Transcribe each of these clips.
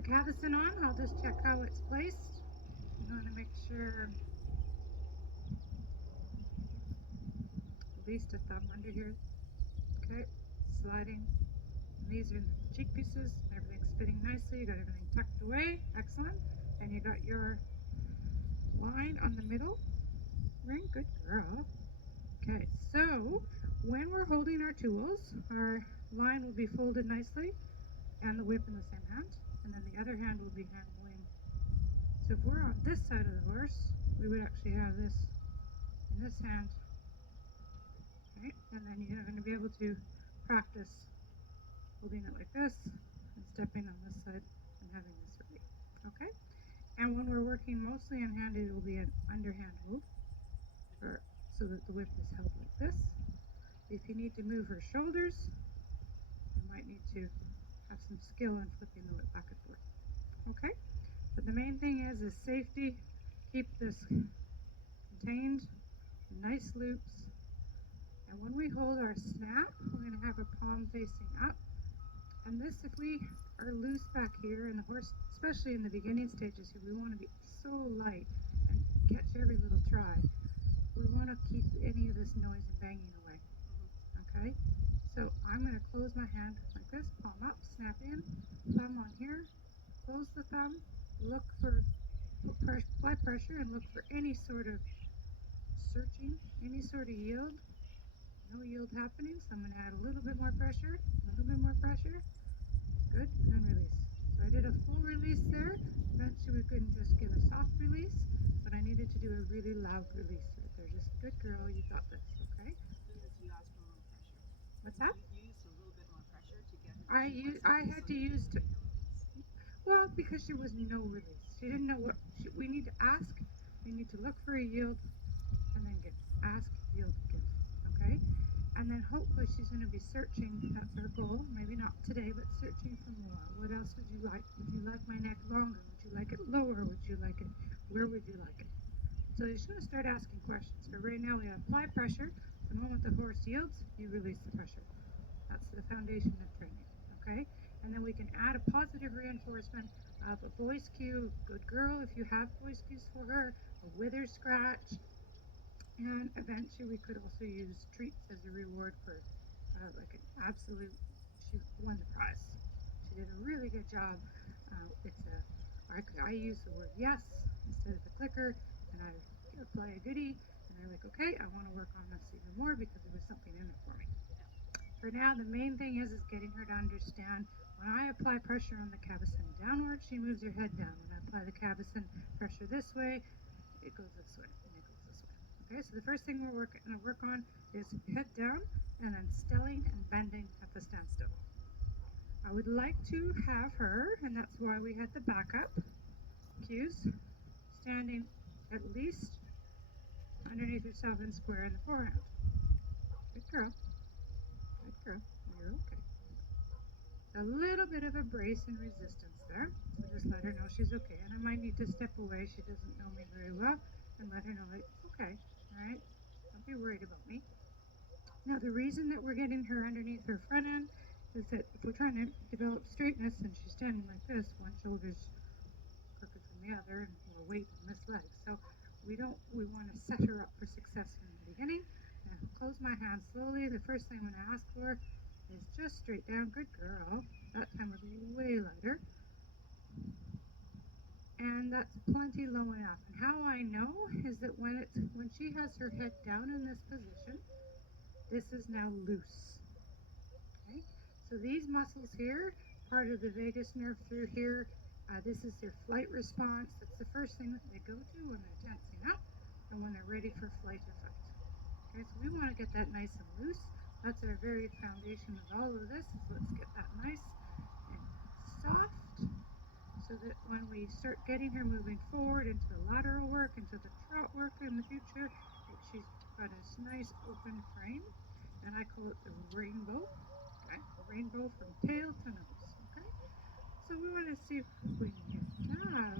the cavesson on, I'll just check how it's placed. You want to make sure at least a thumb under here. Okay, sliding. And these are the cheek pieces. Everything's fitting nicely. You got everything tucked away. Excellent. And you got your line on the middle ring. Good girl. Okay, so when we're holding our tools, our line will be folded nicely and the whip in the same hand, and then the other hand will be handling. So if we're on this side of the horse, we would actually have this in this hand. Okay, and then you're going to be able to practice holding it like this and stepping on this side and having this ready. Okay, and when we're working mostly on hand, it will be an underhand hold, or so that the whip is held like this. If you need to move her shoulders, you might need to have some skill in flipping the whip back and forth. Okay, but the main thing is safety. Keep this contained, nice loops. And when we hold our snap, we're going to have a palm facing up. And this, if we are loose back here, and the horse, especially in the beginning stages here, we want to be so light and catch every little try. We want to keep any of this noise and banging away. Okay, so I'm going to close my hand like this, palm up, snap in, thumb on here, close the thumb, look for apply pressure and look for any sort of searching, any sort of yield. No yield happening, so I'm going to add a little bit more pressure, good, and then release. So I did a full release there. Eventually we couldn't just give a soft release, but I needed to do a really loud release right there. Just good girl, you got this, okay? You asked for more pressure. What's that? You used a little bit more pressure to get her. I had to use to, well, because there was no release. She didn't know what, we need to ask, we need to look for a yield, and then give. Ask, yield, give, okay? And then hopefully she's going to be searching, that's our goal, maybe not today, but searching for more. What else would you like? Would you like my neck longer? Would you like it lower? Would you like it, where would you like it? So you're just going to start asking questions. But right now we apply pressure. The moment the horse yields, you release the pressure. That's the foundation of training, okay? And then we can add a positive reinforcement of a voice cue, good girl, if you have voice cues for her, a wither scratch, and eventually we could also use treats as a reward for like an absolute, she won the prize. She did a really good job. I use the word yes instead of the clicker, and I apply a goodie, and they're like, okay, I want to work on this even more because there was something in it for me. For now, the main thing is getting her to understand when I apply pressure on the cavesson downward, she moves her head down. When I apply the cavesson pressure this way, it goes this way, and it goes this way. Okay, so the first thing we're going to work on is head down, and then stelling and bending at the standstill. I would like to have her, and that's why we had the backup cues, standing at least underneath herself and square in the forehand. Good girl. Good girl. You're okay. A little bit of a brace and resistance there, so just let her know she's okay. And I might need to step away. She doesn't know me very well, and let her know it's okay. All right? Don't be worried about me. Now, the reason that we're getting her underneath her front end is that if we're trying to develop straightness and she's standing like this, one shoulder's crooked from the other, and more weight on this leg. So we want to set her up for success from the beginning. Now, close my hand slowly. The first thing I'm going to ask for is just straight down. Good girl. That time was way lighter. And that's plenty low enough. And how I know is that when she has her head down in this position, this is now loose. Okay? So these muscles here, part of the vagus nerve through here, this is their flight response. That's the first thing that they go to when they're tensing up and when they're ready for flight or fight. Okay, so we want to get that nice and loose. That's our very foundation of all of this. So let's get that nice and soft so that when we start getting her moving forward into the lateral work, into the trot work in the future, she's got this nice open frame, and I call it the rainbow. Okay, the rainbow from tail to nose. Okay, so we want to see if we can get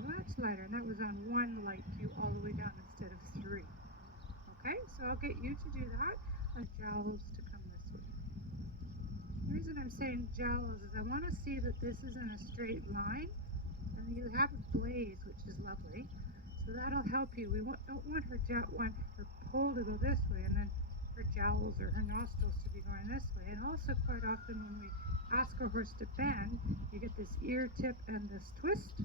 much lighter, and that was on one light cue all the way down instead of 3. Okay, so I'll get you to do that, and jowls to come this way. The reason I'm saying jowls is I want to see that this is in a straight line And you have a blaze, which is lovely. So that'll help you. We don't want her pole to go this way and then her jowls or her nostrils to be going this way. And also quite often when we ask a horse to bend, you get this ear tip and this twist.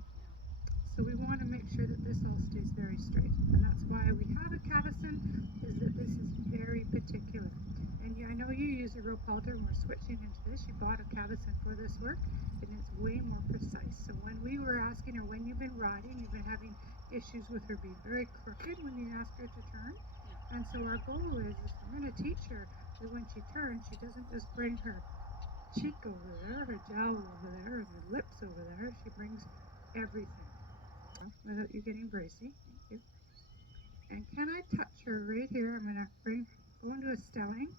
So we want to make sure that this all stays very straight. And that's why we have a cavesson, is that this is very particular. And I know you use a rope halter and we're switching into this. You bought a cavesson for this work and it's way more precise. So when we were asking her when you've been riding, you've been having issues with her being very crooked when you ask her to turn. And so our goal is we're going to teach her that when she turns, she doesn't just bring her cheek over there, her jowl over there, and her lips over there. She brings everything without you getting bracy. Thank you. And can I touch her right here? I'm going to go into a stelling.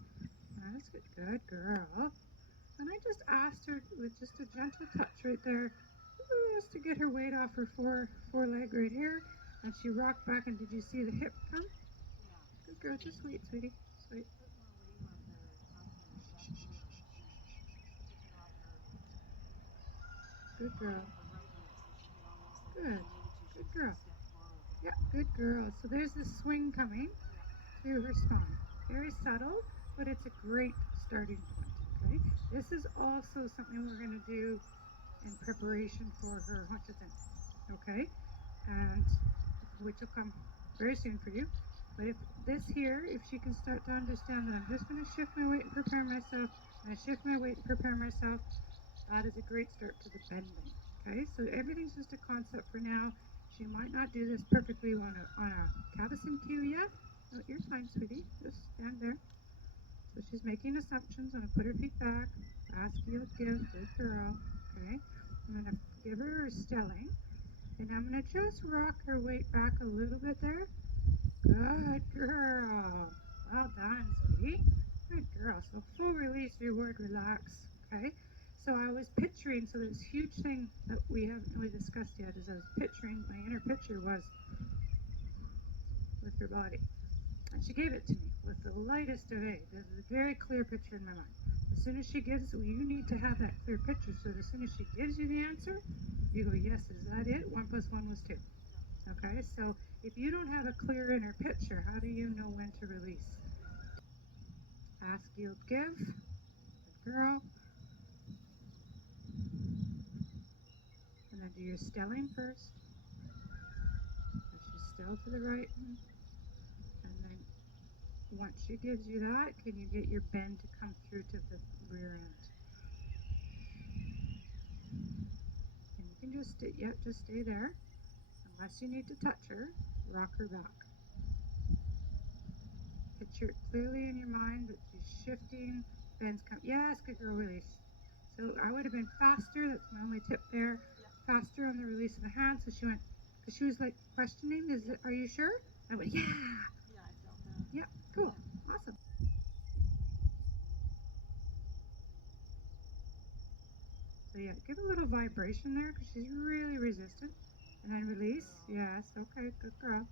That's a good girl. And I just asked her with just a gentle touch right there, just to get her weight off her foreleg right here. And she rocked back, and did you see the hip come? Yeah. Good girl. Just wait, sweetie. Just wait. Good girl. Good. Good girl. Yeah, good girl. So there's the swing coming through her spine. Very subtle, but it's a great starting point. Okay. This is also something we're going to do in preparation for her huntington. Okay, and which will come very soon for you. But if she can start to understand that I'm just going to shift my weight and prepare myself, and I shift my weight and prepare myself, that is a great start to the bending. Okay, so everything's just a concept for now. She might not do this perfectly on a cavesson cue yet. Oh, you're fine, sweetie. Just stand there. So she's making assumptions. I'm going to put her feet back. Ask, yield, give. Good girl. Okay. I'm going to give her her stelling. And I'm going to just rock her weight back a little bit there. Good girl. Well done, sweetie. Good girl. So full release, reward, relax. Okay. So I was picturing, so this huge thing that we haven't really discussed yet is I was picturing, my inner picture was with her body. And she gave it to me with the lightest of A. There's a very clear picture in my mind. As soon as she gives, you need to have that clear picture so that as soon as she gives you the answer, you go, yes, is that it? 1 + 1 was 2. Okay, so if you don't have a clear inner picture, how do you know when to release? Ask, yield, give. Good girl. And then do your stelling first. And she's still to the right. And then once she gives you that, can you get your bend to come through to the rear end? And you can just stay there. Unless you need to touch her, rock her back. Picture it clearly in your mind that she's shifting, bends come. Yes, good girl, release. So I would have been faster, that's my only tip there, faster on the release of the hand. So she went, because she was like questioning, are you sure? I went, yeah. Yeah, I felt that. Yeah, cool, awesome. So yeah, give a little vibration there because she's really resistant. And then release, yes, okay, good girl.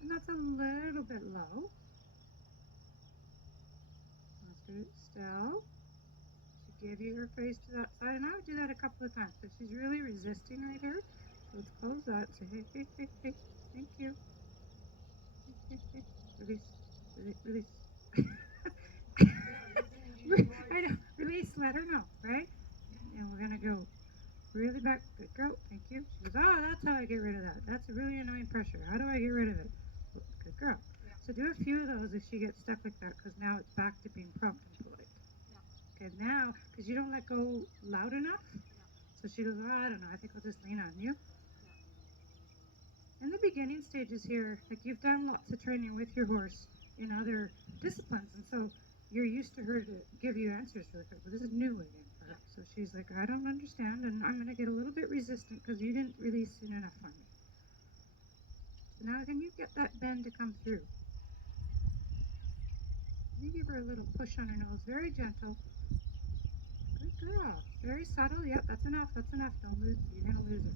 And that's a little bit low. Let's do it still. She gave you her face to that side, and I would do that a couple of times, but she's really resisting right here. So let's close that. Say, hey, hey, hey, hey, thank you. Hey, hey, hey. Release, release. I know, release, let her know, right? And we're gonna go really back. Good girl, thank you. She goes, oh, that's how I get rid of that. That's a really annoying pressure. How do I get rid of it? Good girl. So do a few of those if she gets stuck like that, because now it's back to being prompt and polite. Okay, now, because you don't let go loud enough, so she goes, oh, I don't know, I think I'll just lean on you. In the beginning stages here, like you've done lots of training with your horse in other disciplines, and so you're used to her to give you answers really quick, but this is new again for her. So she's like, I don't understand, and I'm going to get a little bit resistant because you didn't release soon enough for me. So now can you get that bend to come through? You give her a little push on her nose, very gentle. Good girl. Very subtle. Yep, that's enough. That's enough. Don't lose. You're going to lose it.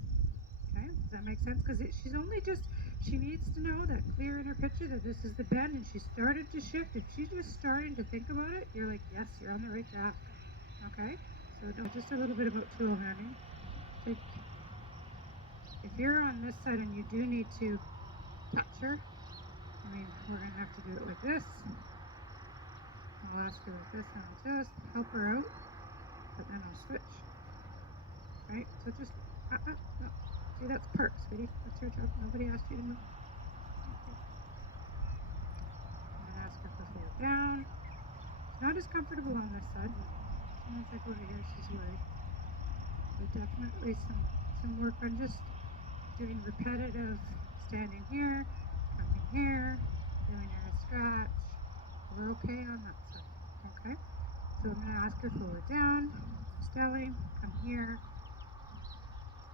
Okay? Does that make sense? Because she's only just, she needs to know that clear in her picture that this is the bend and she started to shift. If she's just starting to think about it, you're like, yes, you're on the right track. Okay? So just a little bit about tool handing. Take you're on this side and you do need to touch her, I mean, we're going to have to do it like this. I'll ask her like this and I'll just help her out, but then I'll switch. Right? So just, no. See, that's perk, sweetie. That's your job. Nobody asked you to move. Okay. I'm going to ask her to hold down. It's not as comfortable on this side. As I go to here, she's worried. But definitely some work on just doing repetitive standing here, coming here, doing her a stretch. We're okay on that side. Okay? So I'm going to ask her forward down, stelling, come here,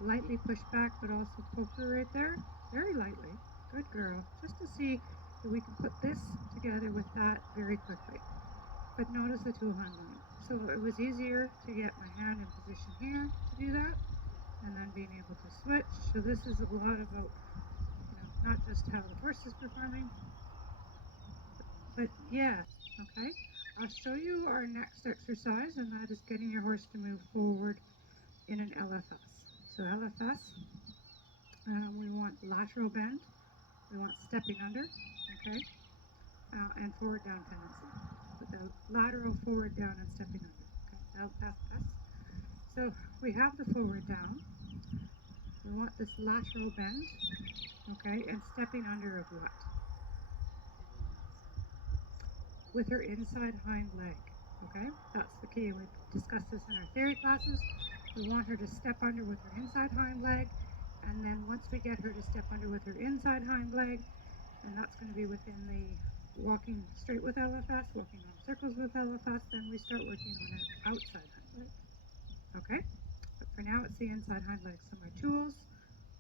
lightly push back, but also poke her right there, very lightly. Good girl. Just to see that we can put this together with that very quickly. But notice the tool handling. So it was easier to get my hand in position here to do that, and then being able to switch. So this is a lot about, not just how the horse is performing, but yeah, okay. I'll show you our next exercise, and that is getting your horse to move forward in an LFS. So LFS, we want lateral bend, we want stepping under, okay, and forward down tendency. With the lateral forward down and stepping under, okay, LFS. So we have the forward down, we want this lateral bend, okay, and stepping under of what? With her inside hind leg, okay? That's the key. We discussed this in our theory classes. We want her to step under with her inside hind leg, and then once we get her to step under with her inside hind leg, and that's going to be within the walking straight with LFS, walking on circles with LFS, then we start working on her outside hind leg, okay? But for now, it's the inside hind leg. So my tools,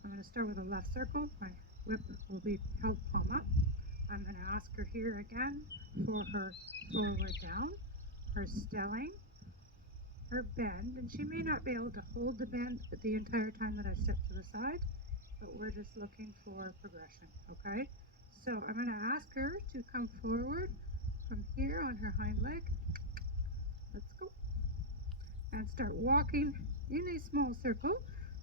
I'm going to start with a left circle. My whip will be held palm up. I'm going to ask her here again for her forward down, her stelling, her bend, and she may not be able to hold the bend the entire time that I step to the side, but we're just looking for progression, okay? So I'm going to ask her to come forward from here on her hind leg. Let's go. And start walking in a small circle.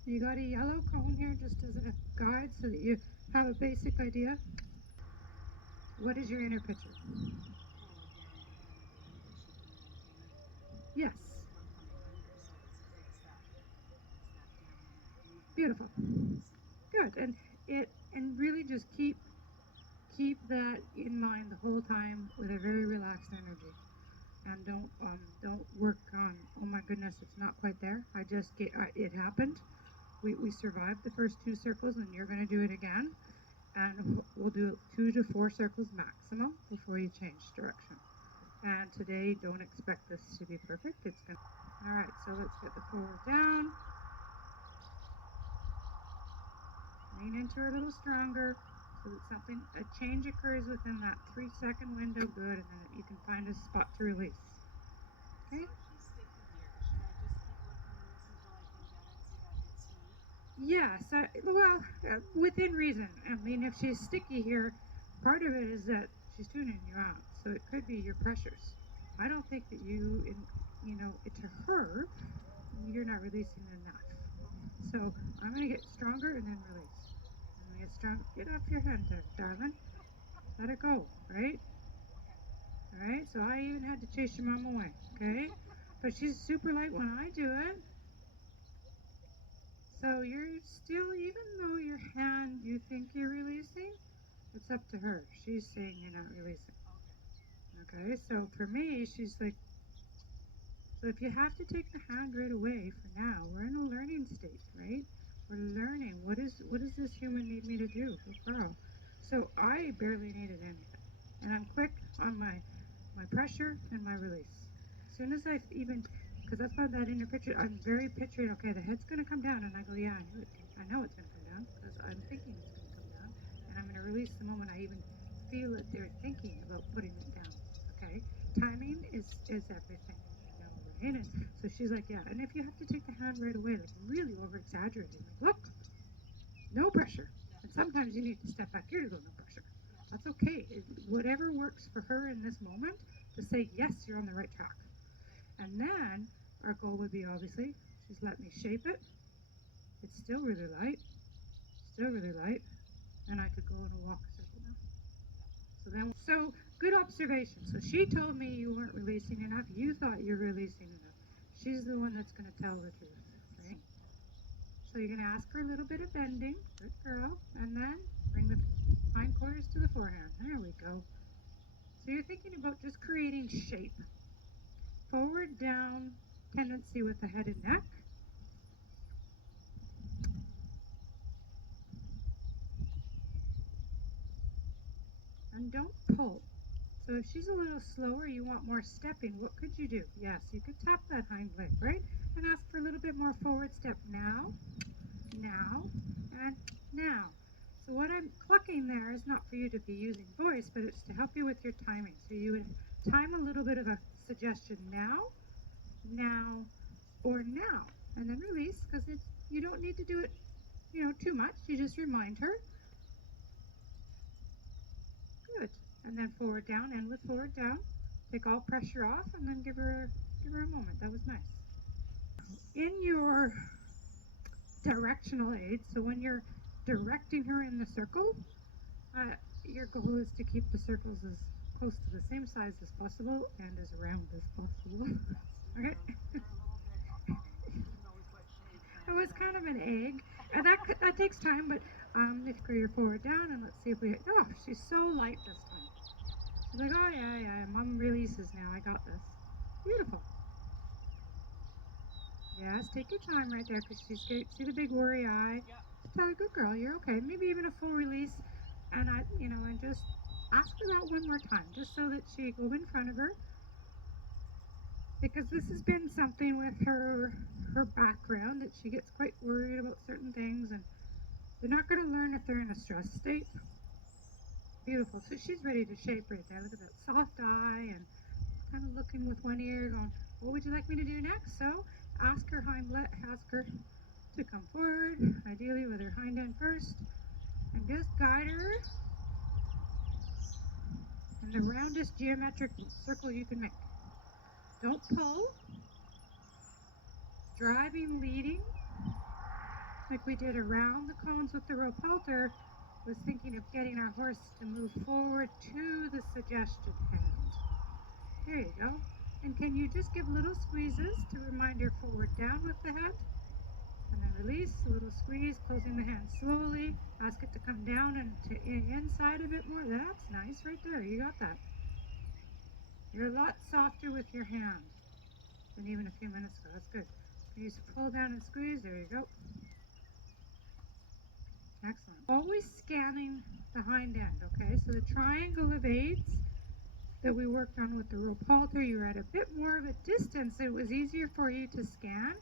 You got a yellow cone here just as a guide so that you have a basic idea. What is your inner picture? Yes. Beautiful. Good. And really just keep that in mind the whole time with a very relaxed energy. And don't work on, oh my goodness, it's not quite there. It happened. We survived the first 2 circles, and you're going to do it again. And we'll do 2 to 4 circles maximum before you change direction. And today, don't expect this to be perfect. All right, so let's get the forward down. Lean into her a little stronger so that a change occurs within that 3-second window. Good, and then you can find a spot to release. Okay? So if she's sticky here, should I just keep working this until I can get it so that it's smooth? Yes, within reason. I mean, if she's sticky here, part of it is that she's tuning you out. So it could be your pressures. I don't think that to her, you're not releasing enough. So I'm going to get stronger and then release. I'm going to get stronger. Get off your hand there, darling. Let it go, right? All right, so I even had to chase your mom away, okay? But she's super light when I do it. So you're still, even though your hand, you think you're releasing, it's up to her. She's saying you're not releasing. Okay, so for me, she's like, so if you have to take the hand right away for now, we're in a learning state, right? We're learning, what does this human need me to do for Carl? So I barely needed anything. And I'm quick on my pressure and my release. As soon as because I've got that inner picture, I'm very picturing, okay, the head's going to come down. And I go, yeah, I know it's going to come down because I'm thinking it's going to come down. And I'm going to release the moment I even feel that they're thinking about putting it down, okay? Timing is everything, right? And so she's like, yeah, and if you have to take the hand right away, like really over-exaggerating, like, look, no pressure. And sometimes you need to step back here to go, no pressure. That's okay. Whatever works for her in this moment to say, yes, you're on the right track. And then our goal would be, obviously, she's let me shape it. It's still really light. Still really light. And I could go on a walk circle now. So good observation. So she told me you weren't releasing enough. You thought you were releasing enough. She's the one that's going to tell the truth, right? So you're going to ask for a little bit of bending. Good girl. And then bring the hindquarters to the forehand. There we go. So you're thinking about just creating shape. Forward, down tendency with the head and neck. And don't pull. So if she's a little slower, you want more stepping, what could you do? Yes, you could tap that hind leg, right? And ask for a little bit more forward step now, now, and now. So what I'm clucking there is not for you to be using voice, but it's to help you with your timing. So you would time a little bit of a suggestion now, now, or now, and then release, because you don't need to do it, too much. You just remind her. Good. And then forward down, end with forward down. Take all pressure off, and then give her a moment. That was nice. In your directional aid, so when you're directing her in the circle, your goal is to keep the circles as close to the same size as possible and as round as possible. Okay? It was kind of an egg, and that takes time, but if you go your forward down, and let's see if we, oh, she's so light this time. She's like, oh yeah, mom releases now, I got this. Beautiful. Yes, take your time right there, because she's great. See the big worry eye? Yep. Tell her, good girl, you're okay. Maybe even a full release, and and just ask her that one more time, just so that she go in front of her. Because this has been something with her background, that she gets quite worried about certain things, and they're not going to learn if they're in a stress state. Beautiful. So she's ready to shape right there. Look at that soft eye, and kind of looking with one ear, going, what would you like me to do next? So ask her to come forward, ideally with her hind end first, and just guide her in the roundest geometric circle you can make. Don't pull. Driving, leading, like we did around the cones with the rope halter, was thinking of getting our horse to move forward to the suggestion hand. There you go. And can you just give little squeezes to remind her forward down with the head? And then release, a little squeeze, closing the hand slowly. Ask it to come down and to inside a bit more. That's nice right there. You got that. You're a lot softer with your hand than even a few minutes ago. That's good. You just pull down and squeeze. There you go. Excellent. Always scanning the hind end, okay? So the triangle of aids that we worked on with the rope halter, you were at a bit more of a distance. It was easier for you to scan,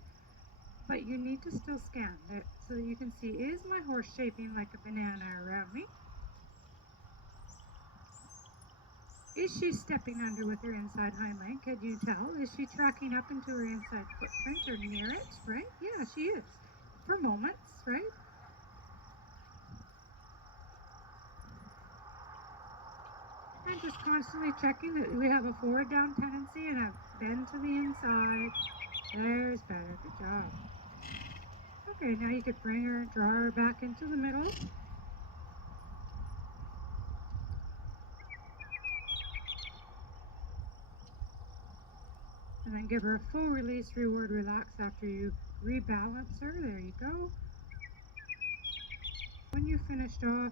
but you need to still scan it so that you can see, is my horse shaping like a banana around me? Is she stepping under with her inside hind leg? Can you tell? Is she tracking up into her inside footprint or near it, right? Yeah, she is. For moments, right? And just constantly checking that we have a forward down tendency and a bend to the inside. There's better. Good job. Okay, now you could bring her, draw her back into the middle. And then give her a full release, reward, relax after you rebalance her. There you go. When you finished off,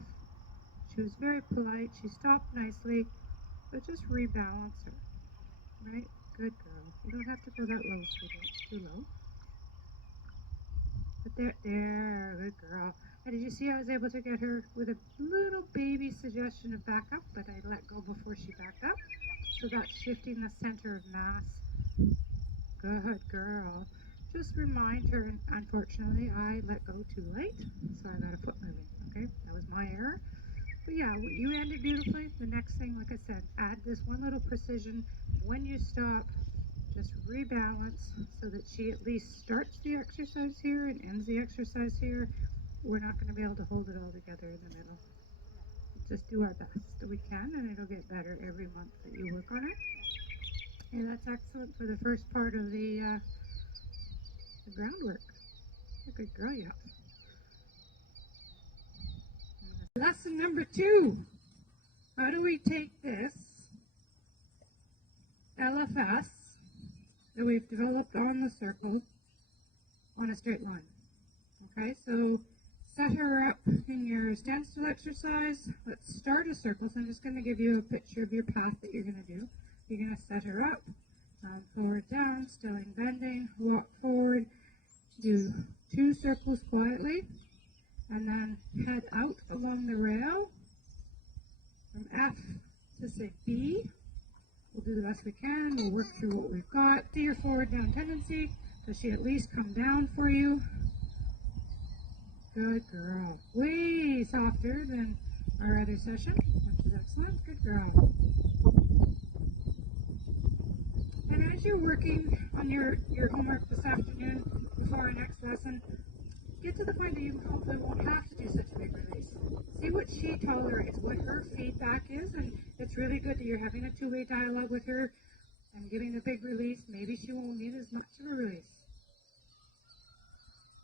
she was very polite. She stopped nicely, but just rebalance her. Right? Good girl. You don't have to go that low, sweetheart. It's too low. But there, good girl. And did you see I was able to get her with a little baby suggestion of back up, but I let go before she backed up. So that's shifting the center of mass. Good girl. Just remind her, unfortunately, I let go too late, so I got a foot moving, okay? That was my error. But yeah, you ended beautifully. The next thing, like I said, add this one little precision. When you stop, just rebalance so that she at least starts the exercise here and ends the exercise here. We're not going to be able to hold it all together in the middle. Just do our best that we can, and it'll get better every month that you work on it. And that's excellent for the first part of the groundwork. A good girl you have. Lesson number 2. How do we take this LFS that we've developed on the circle on a straight line? Okay, so set her up in your standstill exercise. Let's start a circle. So I'm just going to give you a picture of your path that you're going to do. You're going to set her up, forward, down, stilling, bending, walk forward, do 2 circles quietly, and then head out along the rail from F to say B. We'll do the best we can. We'll work through what we've got. See your forward down tendency. Does she at least come down for you? Good girl. Way softer than our other session, which is excellent. Good girl. And as you're working on your homework this afternoon before our next lesson, get to the point that you hopefully won't have to do such a big release. See what she tolerates, what her feedback is, and it's really good that you're having a two-way dialogue with her and giving a big release. Maybe she won't need as much of a release.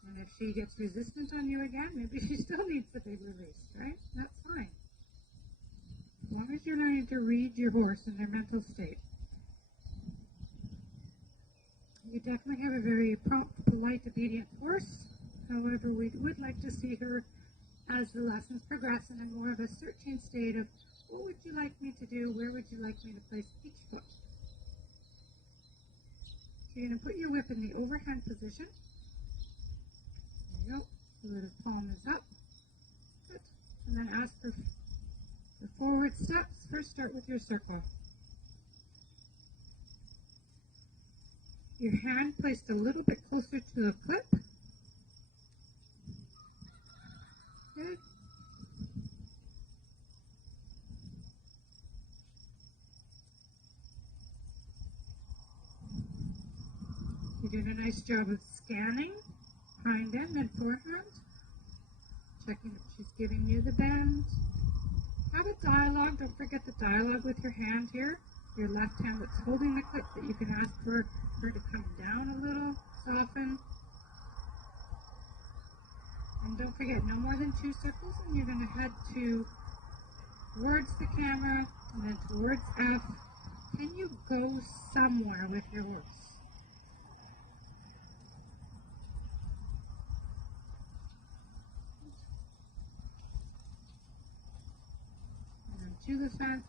And if she gets resistant on you again, maybe she still needs a big release, right? That's fine. As long as you're learning to read your horse and their mental state. You definitely have a very prompt, polite, obedient horse. However, we would like to see her, as the lessons progress, in a more of a searching state of, what would you like me to do? Where would you like me to place each foot? So you're going to put your whip in the overhand position. There you go. So that the palm is up. Good. And then ask for the forward steps. First, start with your circle. Your hand placed a little bit closer to the clip. Good. You're doing a nice job of scanning hind end and forehand. Checking if she's giving you the bend. Have a dialogue. Don't forget the dialogue with your hand here. Your left hand that's holding the clip, that you can ask for her to come down a little, soften. And don't forget, no more than 2 circles, and you're going to head towards the camera and then towards F. Can you go somewhere with your horse? And then to the fence.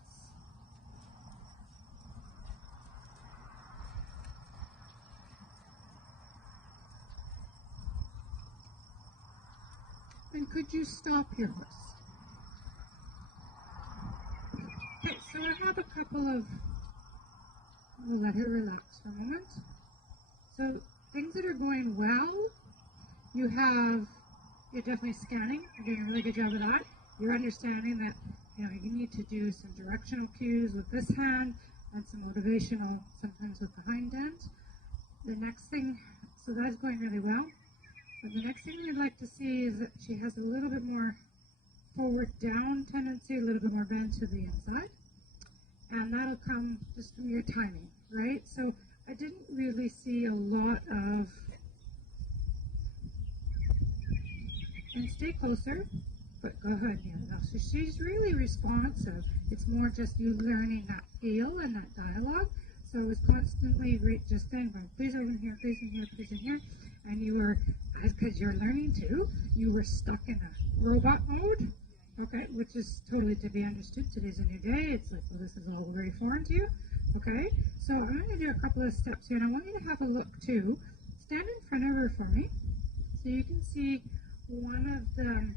And could you stop your horse? Okay, so I have a couple of, we'll let her relax for a moment. So things that are going well, you're definitely scanning. You're doing a really good job of that. You're understanding that, you need to do some directional cues with this hand and some motivational sometimes with the hind end. The next thing, so that's going really well. But the next thing we'd like to see is that she has a little bit more forward down tendency, a little bit more bend to the inside. And that'll come just from your timing, right? So I didn't really see a lot of, and stay closer, but go ahead here. Now, so she's really responsive. It's more just you learning that feel and that dialogue. So it was constantly just saying, please over here, please in here, please in here. And you were, because you're learning too, you were stuck in a robot mode, okay, which is totally to be understood. Today's a new day. It's like, well, this is all very foreign to you, okay? So I'm going to do a couple of steps here, and I want you to have a look too. Stand in front of her for me, so you can see one of the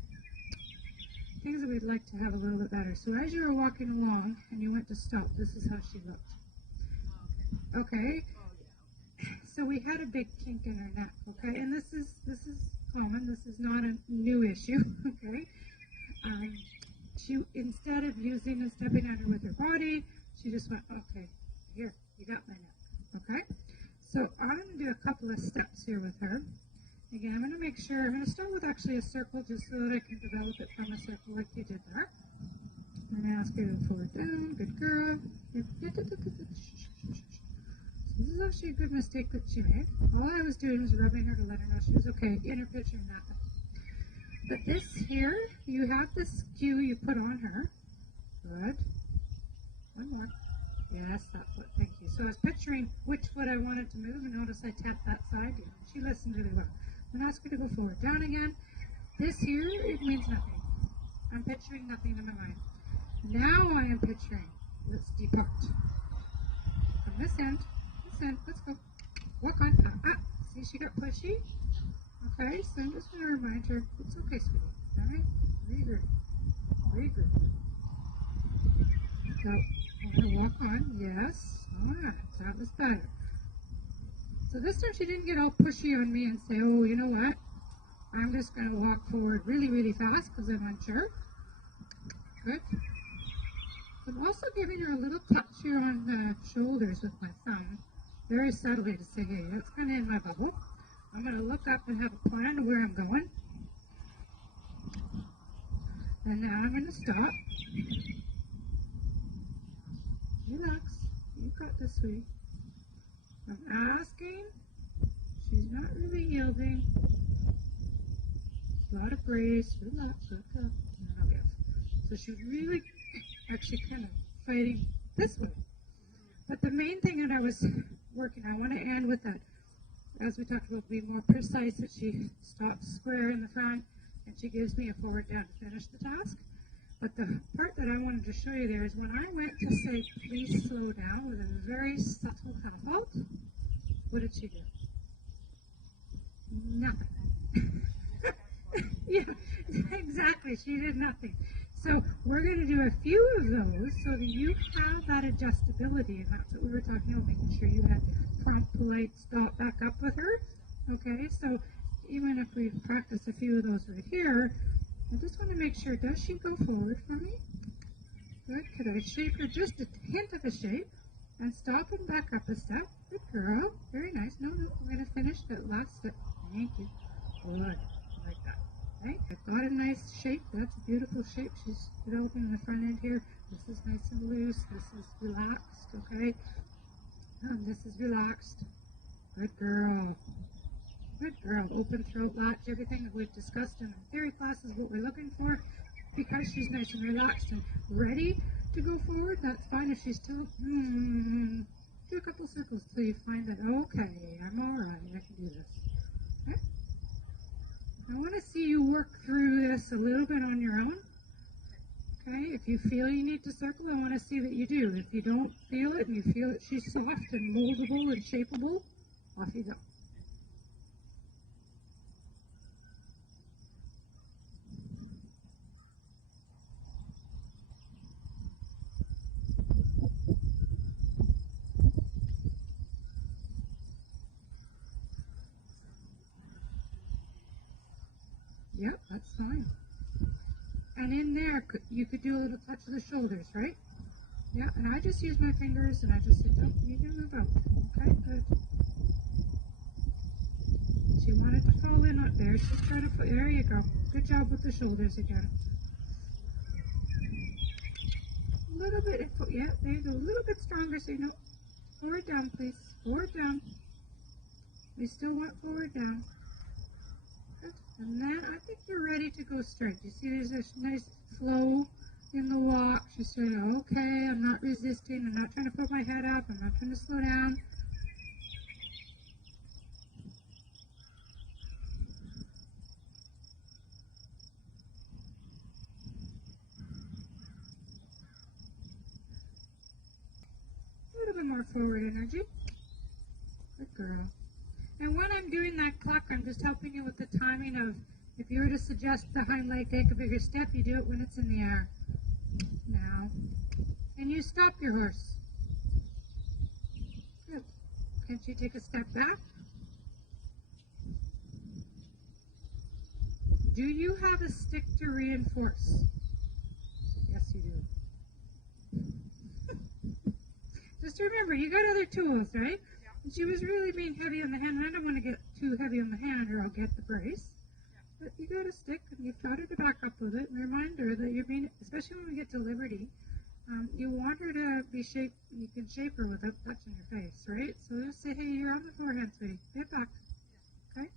things that we'd like to have a little bit better. So as you were walking along and you went to stop, this is how she looked. Okay? So we had a big kink in her neck, okay? And this is common. This is not a new issue, okay? She, instead of using and stepping on her with her body, she just went, okay, here, you got my neck, okay? So I'm going to do a couple of steps here with her. Again, I'm going to make sure, I'm going to start with actually a circle just so that I can develop it from a circle like you did there. I'm going to ask her to forward down, good girl. So this is actually a good mistake that she made. All I was doing was rubbing her to let her know she was okay. Inner pitch and that. But this here, you have this cue you put on her. Good. One more. Yes, that foot. Thank you. So I was picturing which foot I wanted to move, and notice I tapped that side. She listened really well. I'm ask her to go forward. Down again. This here, it means nothing. I'm picturing nothing in my mind. Now I am picturing. Let's depart. From this end. Let's go. Walk on. See, she got pushy. Okay, so I'm just going to remind her, it's okay, sweetie. All right? Regroup. So, I'm going to walk on. Yes. All right. That was better. So this time she didn't get all pushy on me and say, oh, you know what? I'm just going to walk forward really, really fast because I'm unsure. Good. I'm also giving her a little touch here on the shoulders with my thumb. Very subtly to say, hey, that's kind of in my bubble. I'm going to look up and have a plan of where I'm going. And now I'm going to stop. Relax. You got this, sweetie. I'm asking. She's not really yielding. A lot of grace. Relax. Let go. No, yes. So she's really actually kind of fighting this way. But the main thing that I was working, I want to end with that. As we talked about being more precise, that she stops square in the front and she gives me a forward down to finish the task. But the part that I wanted to show you there is when I went to say, please slow down with a very subtle kind of halt, what did she do? Nothing. Yeah, exactly. She did nothing. So we're going to do a few of those so that you have that adjustability, and that's what we were talking about, making sure you had prompt, polite, stop, back up with her. Okay, so even if we practice a few of those right here, I just want to make sure, does she go forward for me? Good. Could I shape her just a hint of a shape and stop and back up a step? Good girl. Very nice. No, we're going to finish that last step. Thank you. Good. Like that. Right? I've got a nice shape. That's a beautiful shape she's developing in the front end here. This is nice and loose. This is relaxed. Okay. This is relaxed. Good girl. Good girl. Open throat, latch, everything that we've discussed in the theory class is what we're looking for. Because she's nice and relaxed and ready to go forward, that's fine. If she's still, do a couple circles till you find that, okay, I'm all right, I can do this. Okay? I want to see you work through this a little bit on your own. Okay, if you feel you need to circle, I want to see that you do. If you don't feel it and you feel that she's soft and moldable and shapeable, off you go. Yep, that's fine. And in there, you could do a little touch of the shoulders, right? Yeah, and I just use my fingers and I just said, don't you can move out. Okay, good. She wanted to fall in up there. She's trying to, there you go. Good job with the shoulders again. A little bit, yeah, there you go. A little bit stronger so you know. Forward down, please. Forward down. We still want forward down. Good. And then I think you're ready to go straight. You see there's this nice flow in the walk. She's saying, okay, I'm not resisting. I'm not trying to put my head up. I'm not trying to slow down. A little bit more forward energy. Good girl. And when I'm doing that clock, I'm just helping you with the timing of, if you were to suggest the hind leg take a bigger step, you do it when it's in the air. Now. And you stop your horse. Good. Can't you take a step back? Do you have a stick to reinforce? Yes, you do. Just remember, you got other tools, right? And she was really being heavy on the hand, and I don't want to get too heavy on the hand or I'll get the brace. But you got a stick, and you've taught her to back up with it, and remind her that you're being, especially when we get to Liberty, you want her to be shaped, you can shape her without touching her face, right? So just say, hey, you're on the forehand, sweetie. Get back. Okay?